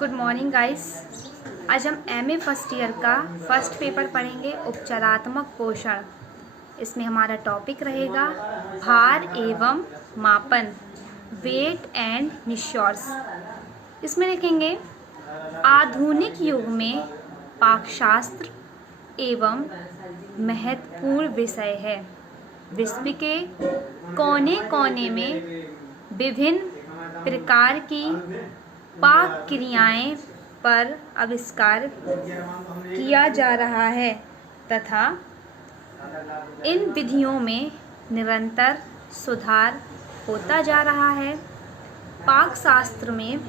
Good morning guys. आज हम MA first year का फर्स्ट पेपर पढ़ेंगे, उपचारात्मक पोषण। इसमें हमारा टॉपिक रहेगा भार एवं मापन, वेट एंड मेजर्स। इसमें देखेंगे आधुनिक युग में पाकशास्त्र एवं महत्वपूर्ण विषय है। विश्व के कोने कोने में विभिन्न प्रकार की पाक क्रियाएं पर आविष्कार किया जा रहा है तथा इन विधियों में निरंतर सुधार होता जा रहा है। पाक शास्त्र में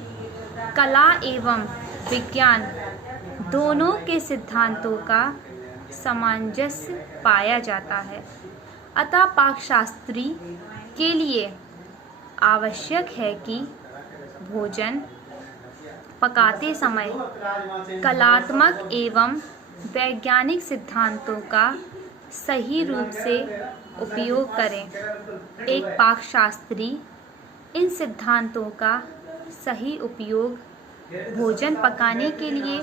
कला एवं विज्ञान दोनों के सिद्धांतों का सामंजस्य पाया जाता है। अतः पाकशास्त्री के लिए आवश्यक है कि भोजन पकाते समय कलात्मक एवं वैज्ञानिक सिद्धांतों का सही रूप से उपयोग करें। एक पाकशास्त्री इन सिद्धांतों का सही उपयोग भोजन पकाने के लिए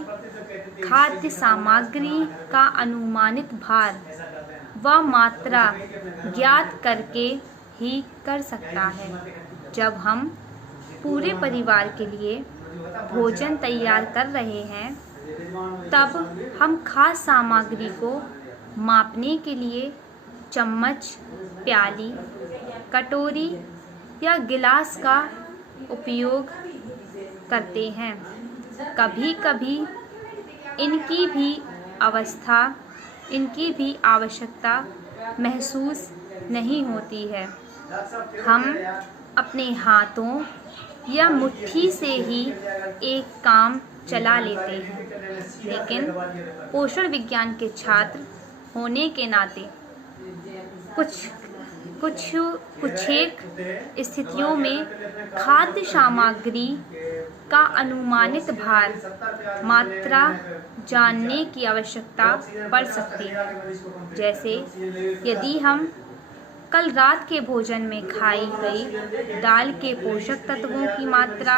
खाद्य सामग्री का अनुमानित भार व मात्रा ज्ञात करके ही कर सकता है। जब हम पूरे परिवार के लिए भोजन तैयार कर रहे हैं, तब हम खाद्य सामग्री को मापने के लिए चम्मच, प्याली, कटोरी या गिलास का उपयोग करते हैं। कभी कभी इनकी भी आवश्यकता महसूस नहीं होती है। हम अपने हाथों या मुट्ठी से ही एक काम चला लेते हैं, लेकिन पोषण विज्ञान के छात्र होने के नाते कुछ स्थितियों में खाद्य सामग्री का अनुमानित भार मात्रा जानने की आवश्यकता पड़ सकती है। जैसे यदि हम कल रात के भोजन में खाई गई दाल के पोषक तत्वों की मात्रा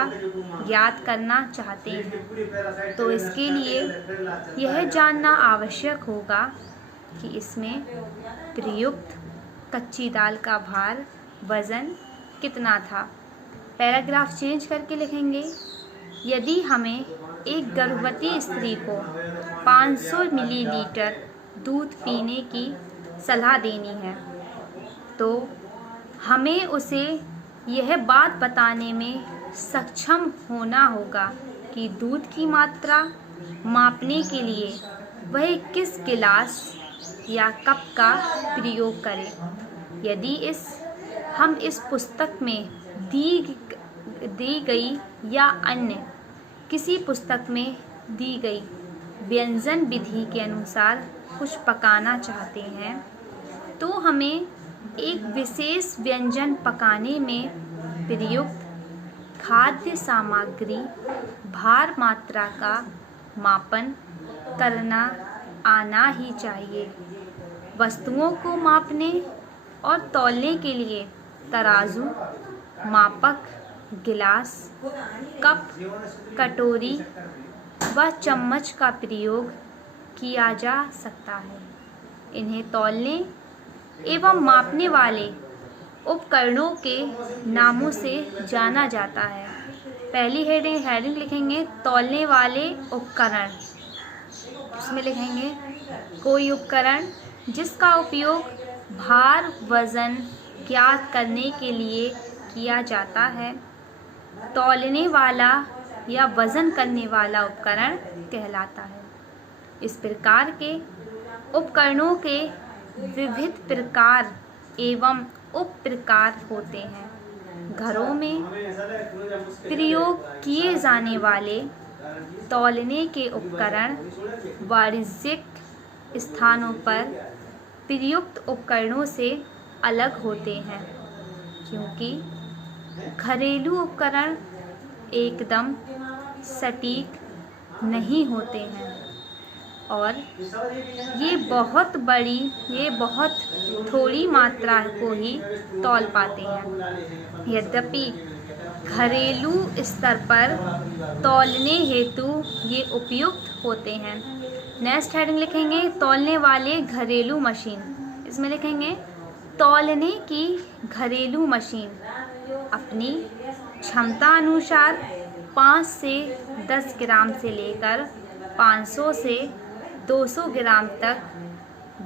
ज्ञात करना चाहते हैं, तो इसके लिए यह जानना आवश्यक होगा कि इसमें प्रयुक्त कच्ची दाल का भार वज़न कितना था। पैराग्राफ चेंज करके लिखेंगे, यदि हमें एक गर्भवती स्त्री को 500 मिलीलीटर दूध पीने की सलाह देनी है, तो हमें उसे यह बात बताने में सक्षम होना होगा कि दूध की मात्रा मापने के लिए वह किस गिलास या कप का प्रयोग करें। यदि हम इस पुस्तक में दी गई या अन्य किसी पुस्तक में दी गई व्यंजन विधि के अनुसार कुछ पकाना चाहते हैं, तो हमें एक विशेष व्यंजन पकाने में प्रयुक्त खाद्य सामग्री भार मात्रा का मापन करना आना ही चाहिए। वस्तुओं को मापने और तौलने के लिए तराजू, मापक, गिलास, कप, कटोरी व चम्मच का प्रयोग किया जा सकता है। इन्हें तौलने एवं मापने वाले उपकरणों के नामों से जाना जाता है। पहली हेडिंग लिखेंगे तौलने वाले उपकरण। इसमें लिखेंगे कोई उपकरण जिसका उपयोग भार वज़न ज्ञात करने के लिए किया जाता है, तौलने वाला या वज़न करने वाला उपकरण कहलाता है। इस प्रकार के उपकरणों के विविध प्रकार एवं उप प्रकार होते हैं। घरों में प्रयोग किए जाने वाले तौलने के उपकरण वाणिज्यिक स्थानों पर प्रयुक्त उपकरणों से अलग होते हैं, क्योंकि घरेलू उपकरण एकदम सटीक नहीं होते हैं और ये बहुत थोड़ी मात्रा को ही तौल पाते हैं। यद्यपि घरेलू स्तर पर तौलने हेतु ये उपयुक्त होते हैं। नेक्स्ट हेडिंग लिखेंगे तौलने वाले घरेलू मशीन। इसमें लिखेंगे तौलने की घरेलू मशीन अपनी क्षमता अनुसार 5 से 10 ग्राम से लेकर 500 से 200 ग्राम तक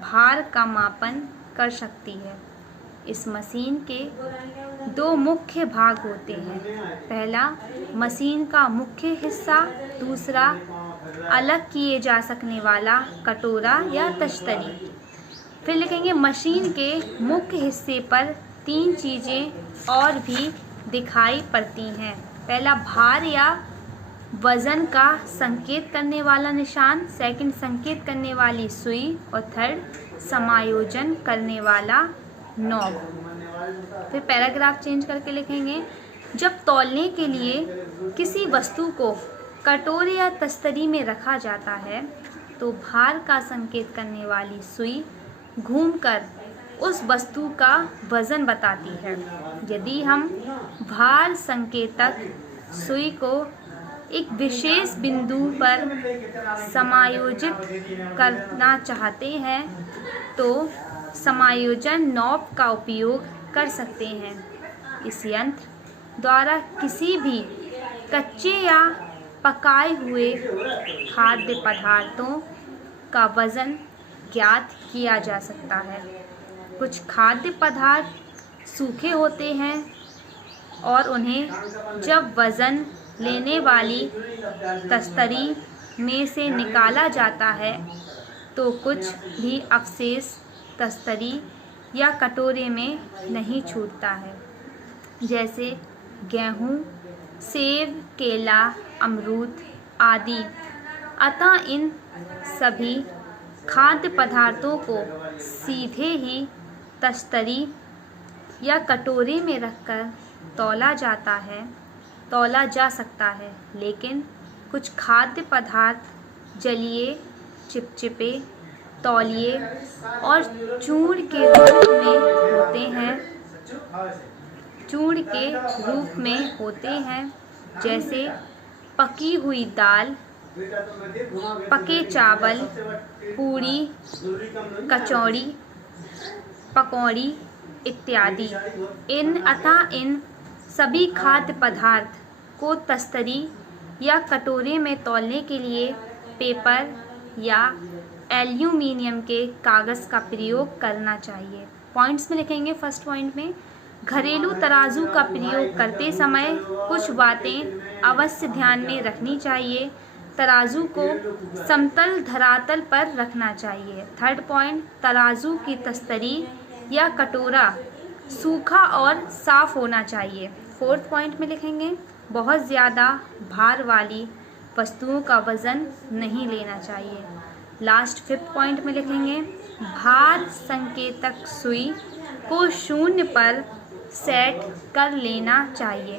भार का मापन कर सकती है। इस मशीन के 2 मुख्य भाग होते हैं। पहला मशीन का मुख्य हिस्सा, दूसरा अलग किए जा सकने वाला कटोरा या तश्तरी। फिर लिखेंगे मशीन के मुख्य हिस्से पर 3 चीज़ें और भी दिखाई पड़ती हैं। पहला भार या वज़न का संकेत करने वाला निशान, सेकंड संकेत करने वाली सुई और थर्ड समायोजन करने वाला नॉब। फिर पैराग्राफ चेंज करके लिखेंगे जब तौलने के लिए किसी वस्तु को कटोरे या तस्तरी में रखा जाता है तो भार का संकेत करने वाली सुई घूमकर उस वस्तु का वज़न बताती है। यदि हम भार संकेतक सुई को एक विशेष बिंदु पर समायोजित करना चाहते हैं तो समायोजन नॉब का उपयोग कर सकते हैं। इस यंत्र द्वारा किसी भी कच्चे या पकाए हुए खाद्य पदार्थों का वज़न ज्ञात किया जा सकता है। कुछ खाद्य पदार्थ सूखे होते हैं और उन्हें जब वज़न लेने वाली तस्तरी में से निकाला जाता है तो कुछ भी अवशेष तस्तरी या कटोरे में नहीं छूटता है, जैसे गेहूँ, सेब, केला, अमरूद आदि। अतः इन सभी खाद्य पदार्थों को सीधे ही तस्तरी या कटोरे में रखकर तौला जा सकता है, लेकिन कुछ खाद्य पदार्थ जलीय, चिपचिपे, तौलिए और चूर्ण के रूप में होते हैं, जैसे पकी हुई दाल, पके चावल, पूड़ी, कचौड़ी, पकौड़ी इत्यादि। अतः इन सभी खाद्य पदार्थ को तस्तरी या कटोरे में तौलने के लिए पेपर या एल्यूमीनियम के कागज़ का प्रयोग करना चाहिए। पॉइंट्स में लिखेंगे फर्स्ट पॉइंट में घरेलू तराजू का प्रयोग करते समय कुछ बातें अवश्य ध्यान में रखनी चाहिए। तराजू को समतल धरातल पर रखना चाहिए। थर्ड पॉइंट तराजू की तस्तरी या कटोरा सूखा और साफ होना चाहिए। फोर्थ पॉइंट में लिखेंगे बहुत ज़्यादा भार वाली वस्तुओं का वज़न नहीं लेना चाहिए। लास्ट फिफ्थ पॉइंट में लिखेंगे भार संकेतक सुई को 0 पर सेट कर लेना चाहिए।